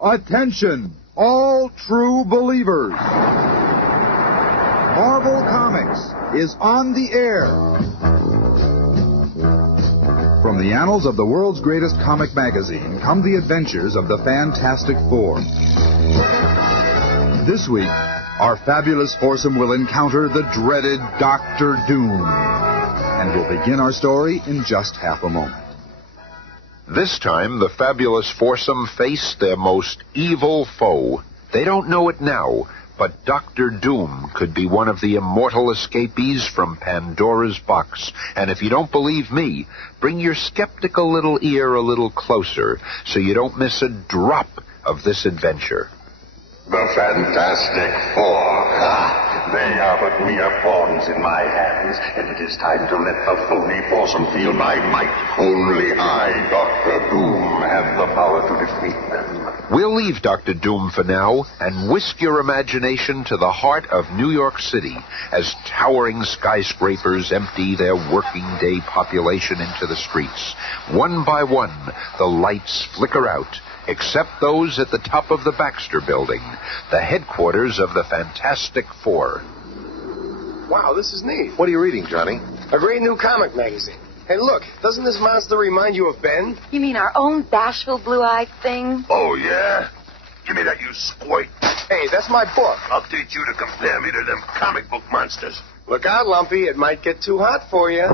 Attention, all true believers. Marvel Comics is on the air. From the annals of the world's greatest comic magazine come the adventures of the Fantastic Four. This week, our fabulous foursome will encounter the dreaded Dr. Doom. And we'll begin our story in just half a moment. This time, the fabulous foursome face their most evil foe. They don't know it now, but Dr. Doom could be one of the immortal escapees from Pandora's box. And if you don't believe me, bring your skeptical little ear a little closer so you don't miss a drop of this adventure. The Fantastic Four. They are but mere pawns in my hands, and it is time to let the phony foursome feel my might. Only I, Dr. Doom, have the power to defeat them. We'll leave Dr. Doom for now and whisk your imagination to the heart of New York City as towering skyscrapers empty their working day population into the streets. One by one, the lights flicker out, except those at the top of the Baxter Building, the headquarters of the Fantastic Four. Wow, this is neat. What are you reading, Johnny? A great new comic magazine. Hey, look, doesn't this monster remind you of Ben? You mean our own bashful blue-eyed thing? Oh, yeah? Give me that, you squirt. Hey, that's my book. I'll teach you to compare me to them comic book monsters. Look out, Lumpy. It might get too hot for you.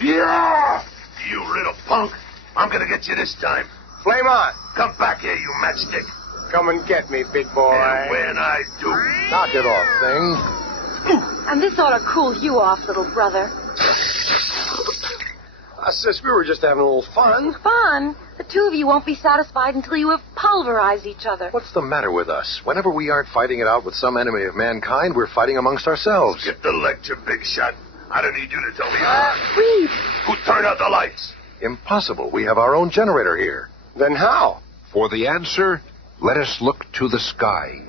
Yeah! You little punk. I'm gonna get you this time. Flame on. Come back here, you matchstick. Come and get me, big boy. And when I do... Knock it off, thing. And this ought to cool you off, little brother. Sis, we were just having a little fun. Fun? The two of you won't be satisfied until you have pulverized each other. What's the matter with us? Whenever we aren't fighting it out with some enemy of mankind, we're fighting amongst ourselves. Skip the lecture, big shot. I don't need you to tell me. Reed! Who turned out the lights? Impossible. We have our own generator here. Then how? For the answer, let us look to the sky.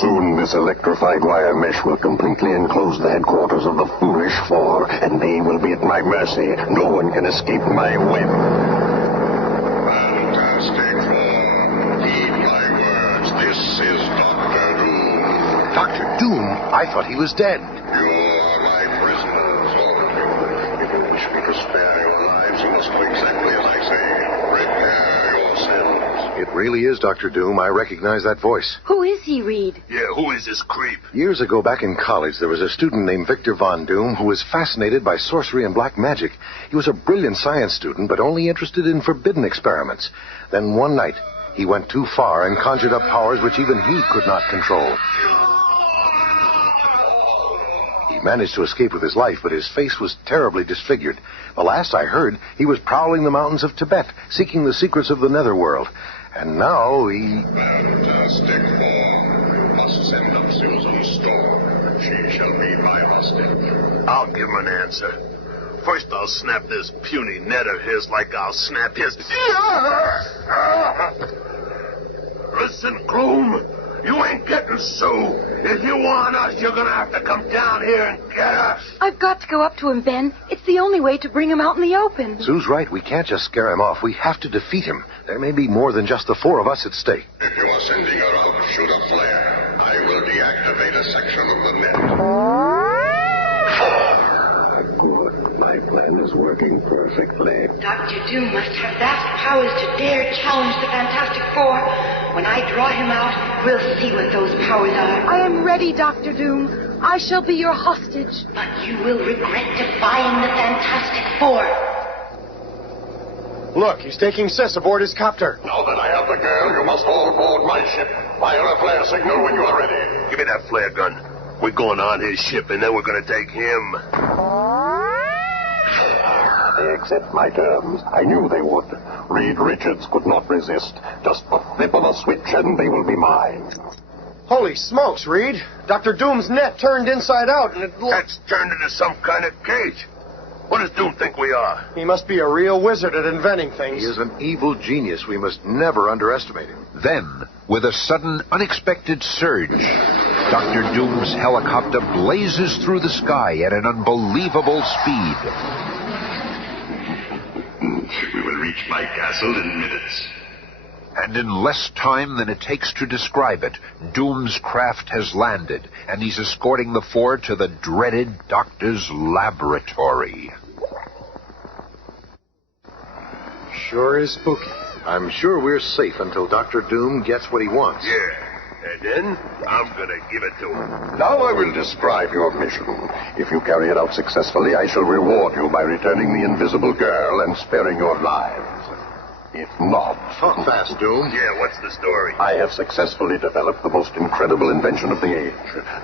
Soon this electrified wire mesh will completely enclose the headquarters of the Foolish Four, and they will be at my mercy. No one can escape my web. Fantastic Four, heed my words. This is Dr. Doom. Dr. Doom? I thought he was dead. You are my prisoners, all of you. If you wish me to spare your lives, you must do exactly as I say. Prepare yourselves. It really is Dr. Doom. I recognize that voice. Who is he, Reed? Yeah, who is this creep? Years ago, back in college, there was a student named Victor Von Doom who was fascinated by sorcery and black magic. He was a brilliant science student, but only interested in forbidden experiments. Then one night, he went too far and conjured up powers which even he could not control. He managed to escape with his life, but his face was terribly disfigured. The last I heard, he was prowling the mountains of Tibet, seeking the secrets of the netherworld. And now he... Fantastic Four, you must send up Susan Storm. She shall be my hostage. I'll give him an answer. First I'll snap this puny net of his like I'll snap his... Listen, Gloom, you ain't getting Sue. If you want us, you're gonna have to come down here and get us. I've got to go up to him, Ben. It's the only way to bring him out in the open. Sue's right. We can't just scare him off. We have to defeat him. There may be more than just the four of us at stake. If you are sending her out, shoot a flare. I will deactivate a section of the net. Good. My plan is working perfectly. Dr. Doom must have vast powers to dare challenge the Fantastic Four. When I draw him out, we'll see what those powers are. I am ready, Dr. Doom. I shall be your hostage. But you will regret defying the Fantastic Four. Look, he's taking Sis aboard his copter. Now that I have the girl, you must all board my ship. Fire a flare signal when you are ready. Give me that flare gun. We're going on his ship, and then we're going to take him. They accept my terms. I knew they would. Reed Richards could not resist. Just the flip of a switch, and they will be mine. Holy smokes, Reed. Dr. Doom's net turned inside out, and it... That's turned into some kind of cage. What does Doom think we are? He must be a real wizard at inventing things. He is an evil genius. We must never underestimate him. Then, with a sudden, unexpected surge, Dr. Doom's helicopter blazes through the sky at an unbelievable speed. We will reach my castle in minutes. And in less time than it takes to describe it, Doom's craft has landed, and he's escorting the four to the dreaded doctor's laboratory. Sure is spooky. I'm sure we're safe until Dr. Doom gets what he wants. Yeah. And then I'm gonna give it to him. Now I will describe your mission. If you carry it out successfully, I shall reward you by returning the invisible girl and sparing your lives. If not... Talk fast, Doom. Yeah, what's the story? I have successfully developed the most incredible invention of the age.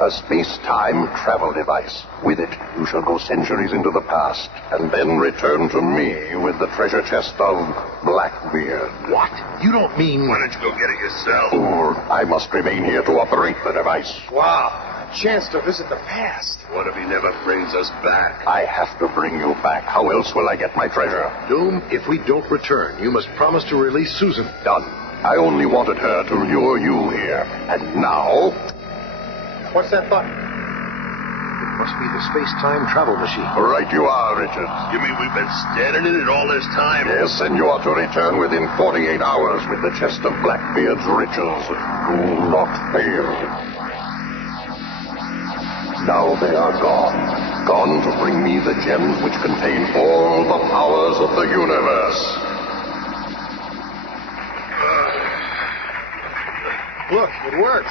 A space-time travel device. With it, you shall go centuries into the past, and then return to me with the treasure chest of Blackbeard. What? You don't mean... Why don't you go get it yourself? Or I must remain here to operate the device. Wow. A chance to visit the past. What if he never brings us back? I have to bring you back. How else will I get my treasure? Doom, if we don't return, you must promise to release Susan. Done. I only wanted her to lure you here. And now... What's that button? It must be the space-time travel machine. Right you are, Richards. You mean we've been standing in it all this time? Yes, and you are to return within 48 hours with the chest of Blackbeard's riches. Do not fail. Now they are gone. Gone to bring me the gems which contain all the powers of the universe. Look, it worked.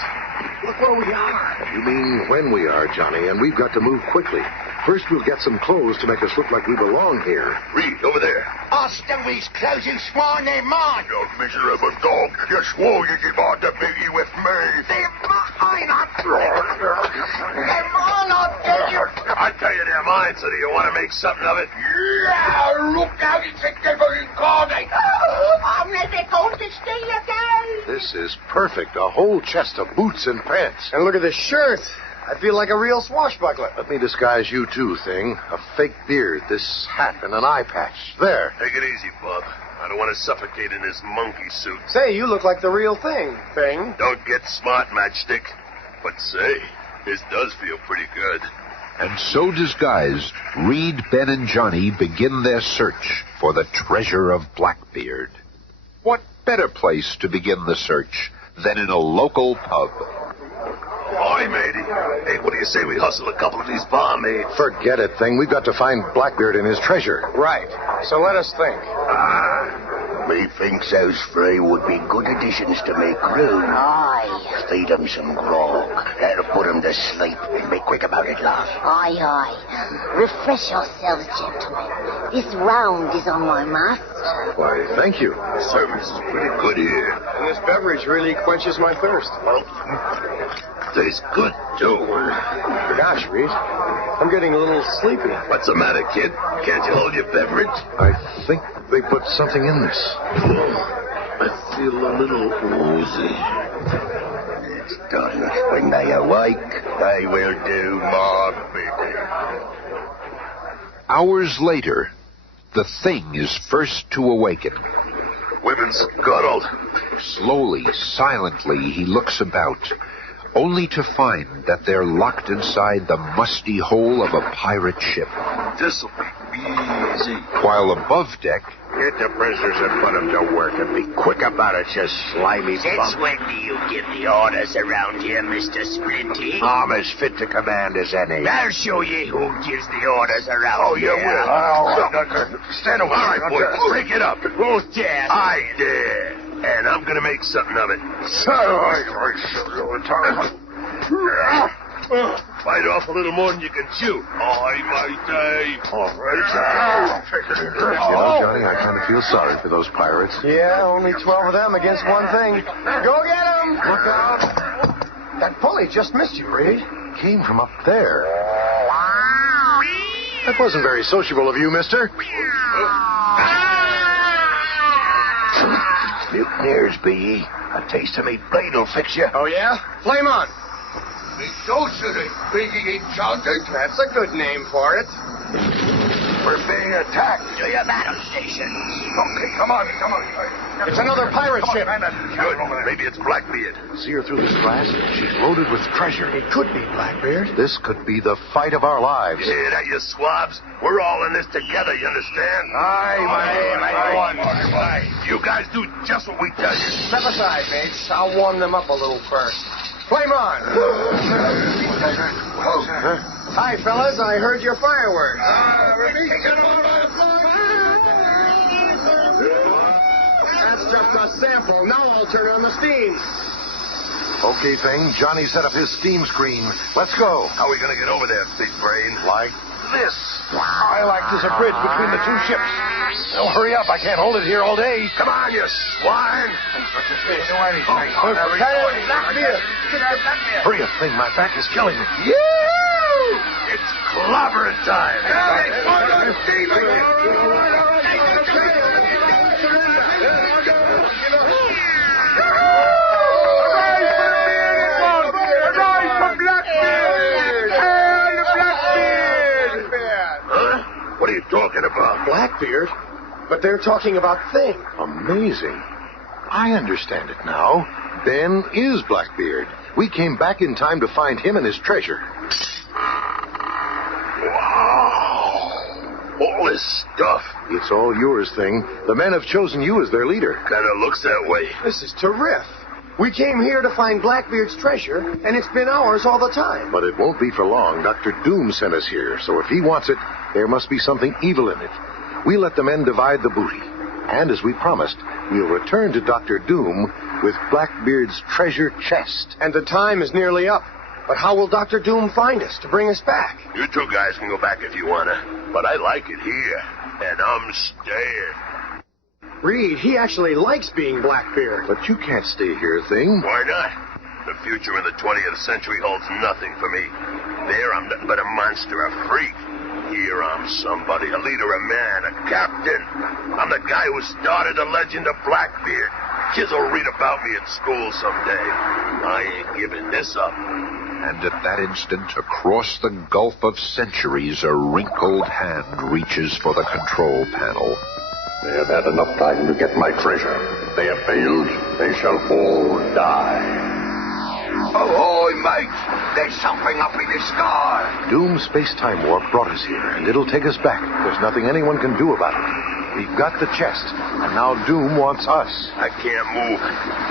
Look where we are. You mean when we are, Johnny, and we've got to move quickly. First, we'll get some clothes to make us look like we belong here. Reed, over there. I'll stow these clothes, you sworn they're mine. You miserable dog. You swore you'd give on to be with me. They're mine, they're mine, I'll tell you. I tell you they're mine, so do you want to make something of it? Yeah, look out, it's a devil incarnate. Oh, I'm never going to stay again. This is perfect. A whole chest of boots and pants. And look at this shirt. I feel like a real swashbuckler. Let me disguise you too, Thing. A fake beard, this hat, and an eye patch. There. Take it easy, bub. I don't want to suffocate in this monkey suit. Say, you look like the real thing. Don't get smart, Matchstick. But say, this does feel pretty good. And so disguised, Reed, Ben, and Johnny begin their search for the treasure of Blackbeard. What better place to begin the search than in a local pub? Hi, matey. Hey, what do you say we hustle a couple of these barmaids? Forget it, Thing. We've got to find Blackbeard and his treasure. Right. So let us think. Methinks those three would be good additions to me crew. Aye. Feed 'em some grog. That'll put 'em to sleep. And be quick about it, love. Aye, aye. Refresh yourselves, gentlemen. This round is on my master. Why, thank you. Service is pretty good here. And this beverage really quenches my thirst. Well, tastes good, too. Gosh, Reed, I'm getting a little sleepy. What's the matter, kid? Can't you hold your beverage? I think they put something in this. I feel a little woozy. It's done. When they awake, they will do my bidding. Hours later, the Thing is first to awaken. Women scuttled. Slowly, silently, he looks about, only to find that they're locked inside the musty hole of a pirate ship. This'll be easy. While above deck, Get the prisoners and put them to work, and be quick about it, you slimy Since bum. when do you give the orders around here, Mr. Splinty? I'm as fit to command as any. I'll show you who gives the orders around Oh, here. you will. Stand away. All right, boys, break it up. Who's dare? I dare. And I'm going to make something of it. Bite off a little more than you can chew. I might die. You know, Johnny, I kind of feel sorry for those pirates. Yeah, only 12 of them against one thing. Go get 'em! Look out! That pulley just missed you, Reed. Came from up there. That wasn't very sociable of you, mister. Mutineers, be ye. A taste of me blade will fix you. Oh, yeah? Flame on! Me sorcery, being enchanted. That's a good name for it. We're being attacked. To your battle station. Okay, come on. It's another pirate ship. Good. Maybe it's Blackbeard. See her through this glass? She's loaded with treasure. It could be Blackbeard. This could be the fight of our lives. You hear that, you swabs? We're all in this together, you understand? Aye. You guys do just what we tell you. Step aside, mates. I'll warm them up a little first. Flame on. Hi, fellas. I heard your fireworks. That's just a sample. Now I'll turn on the steam. Okay, Thing. Johnny set up his steam screen. Let's go. How are we going to get over there, big brain? Like this. I like this a bridge between the two ships. Now, hurry up. I can't hold it here all day. Come on, you swine. Hurry up, Thing. My back is killing me. It's clobbering time. What are you talking about? Blackbeard? But they're talking about Thing. Amazing. I understand it now. Ben is Blackbeard. We came back in time to find him and his treasure. Wow. All this stuff. It's all yours, Thing. The men have chosen you as their leader. Kind of looks that way. This is terrific. We came here to find Blackbeard's treasure, and it's been ours all the time. But it won't be for long. Dr. Doom sent us here, so if he wants it, there must be something evil in it. We let the men divide the booty. And as we promised, we'll return to Dr. Doom with Blackbeard's treasure chest. And the time is nearly up. But how will Dr. Doom find us to bring us back? You two guys can go back if you wanna. But I like it here. And I'm staying. Reed, he actually likes being Blackbeard. But you can't stay here, Thing. Why not? The future in the 20th century holds nothing for me. There I'm nothing but a monster, a freak. Here I'm somebody, a leader, a man, a captain. I'm the guy who started the legend of Blackbeard. Kids will read about me at school someday. I ain't giving this up. And at that instant, across the gulf of centuries, a wrinkled hand reaches for the control panel. They have had enough time to get my treasure. They have failed. They shall all die. Ahoy, mate! There's something up in the sky. Doom's space-time warp brought us here, and it'll take us back. There's nothing anyone can do about it. We've got the chest, and now Doom wants us. I can't move.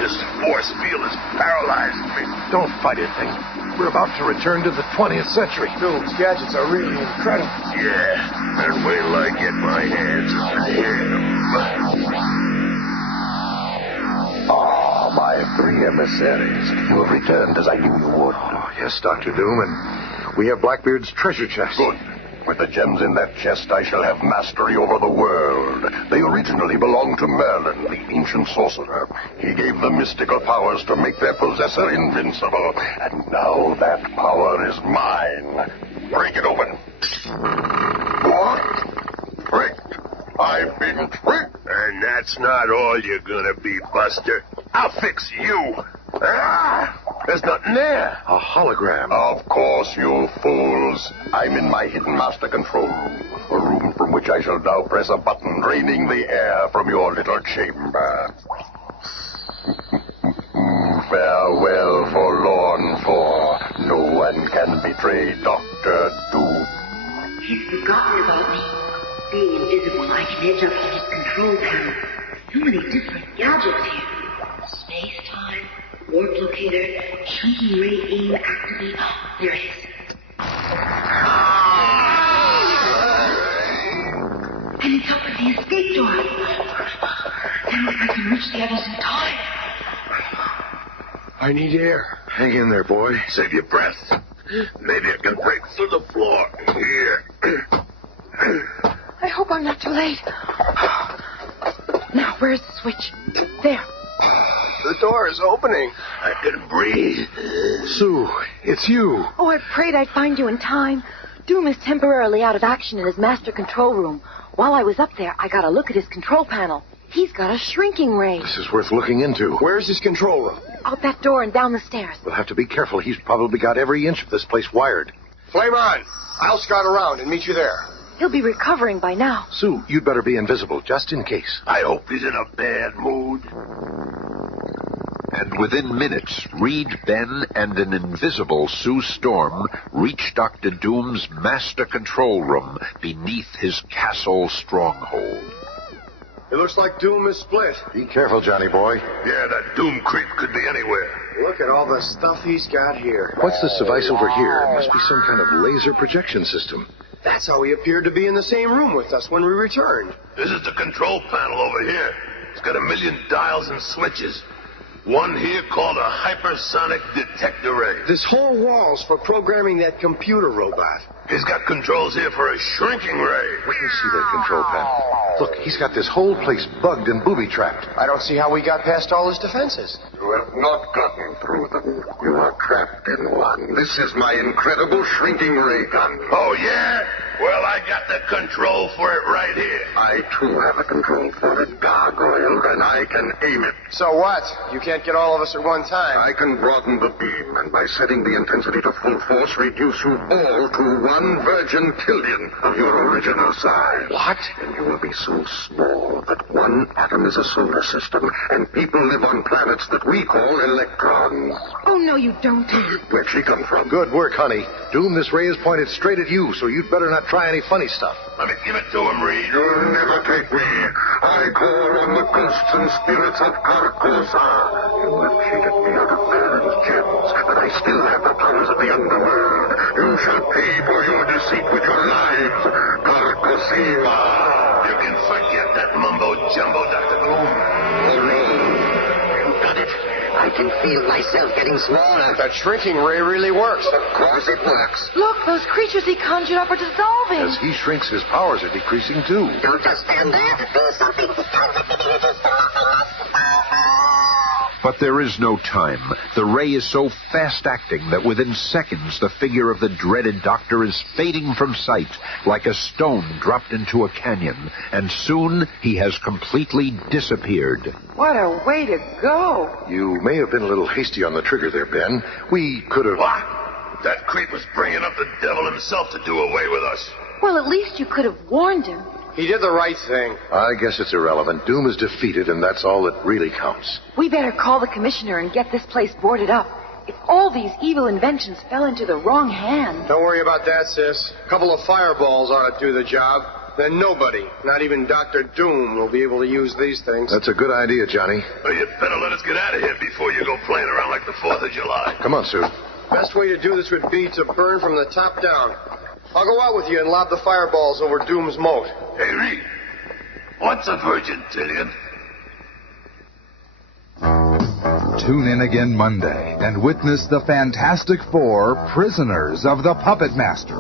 This force field has paralyzed me. Don't fight it, Thing. We're about to return to the 20th century. Doom's gadgets are really incredible. Yeah, and wait till I get my hands on him. Ah, my three emissaries. You have returned as I knew you would. Oh, yes, Dr. Doom, and we have Blackbeard's treasure chest. Good. With the gems in that chest, I shall have mastery over the world. They originally belonged to Merlin, the ancient sorcerer. He gave them mystical powers to make their possessor invincible. And now that power is mine. Break it open. What? Tricked. I've been tricked. And that's not all you're gonna be, Buster. I'll fix you. Ah, there's nothing there. A hologram. Of course, you fools. I'm in my hidden master control room. A room from which I shall now press a button draining the air from your little chamber. Farewell, forlorn for. No one can betray Dr. Doom. He's forgotten about me. Being invisible, I can edge up on his control panel. So many different gadgets here. Space-time, warp locator, shrinking ray aim activate. Oh, there it is. And it's opened the escape door. Then if I can reach the others in time. I need air. Hang in there, boy. Save your breath. Maybe I can break through the floor. Here. I hope I'm not too late. Now, where's the switch? There. The door is opening. I can breathe. Sue, it's you. Oh, I prayed I'd find you in time. Doom is temporarily out of action in his master control room. While I was up there, I got a look at his control panel. He's got a shrinking ray. This is worth looking into. Where's his control room? Out that door and down the stairs. We'll have to be careful. He's probably got every inch of this place wired. Flame on. I'll scout around and meet you there. He'll be recovering by now. Sue, you'd better be invisible, just in case. I hope he's in a bad mood. And within minutes, Reed, Ben, and an invisible Sue Storm reach Dr. Doom's master control room beneath his castle stronghold. It looks like Doom is split. Be careful, Johnny boy. Yeah, that Doom creep could be anywhere. Look at all the stuff he's got here. What's this device over here? It must be some kind of laser projection system. That's how he appeared to be in the same room with us when we returned. This is the control panel over here. It's got 1 million dials and switches. One here called a hypersonic detector ray. This whole wall's for programming that computer robot. He's got controls here for a shrinking ray. Let me see that control panel. Look, he's got this whole place bugged and booby-trapped. I don't see how we got past all his defenses. You have not gotten through them. You are trapped in one. This is my incredible shrinking ray gun. Oh, yeah? Well, I got the control for it right here. I, too, have a control for it, Gargoyle, and I can aim it. So what? You can't get all of us at one time. I can broaden the beam, and by setting the intensity to full force, reduce you all to 1 virgin trillion of your original size. What? And you will be so small that 1 atom is a solar system, and people live on planets that we call electrons. Oh, no, you don't. Where'd she come from? Good work, honey. Doom, this ray is pointed straight at you, so you'd better not try any funny stuff. Let me give it to him, Reed. You'll never take me. I call on the ghosts and spirits of Carcosa. You have cheated me out of Baron's gems, but I still have the powers of the underworld. You shall pay for your deceit with your lives, Carcosima. You can forget that mumbo-jumbo, Dr. Doom. You've done it. I can feel myself getting smaller. That shrinking ray really works. Of course it works. Look, those creatures he conjured up are dissolving. As he shrinks, his powers are decreasing, too. Don't just stand there. Do something. But there is no time. The ray is so fast-acting that within seconds the figure of the dreaded doctor is fading from sight like a stone dropped into a canyon, and soon he has completely disappeared. What a way to go. You may have been a little hasty on the trigger there, Ben. We could have... What? That creep was bringing up the devil himself to do away with us. Well, at least you could have warned him. He did the right thing. I guess it's irrelevant. Doom is defeated, and that's all that really counts. We better call the commissioner and get this place boarded up. If all these evil inventions fell into the wrong hands... Don't worry about that, sis. A couple of fireballs ought to do the job. Then nobody, not even Dr. Doom, will be able to use these things. That's a good idea, Johnny. Well, you better let us get out of here before you go playing around like the 4th of July. Come on, Sue. Best way to do this would be to burn from the top down. I'll go out with you and lob the fireballs over Doom's moat. Hey, Reed, what's a virgin tillion? Tune in again Monday and witness the Fantastic Four, Prisoners of the Puppet Master.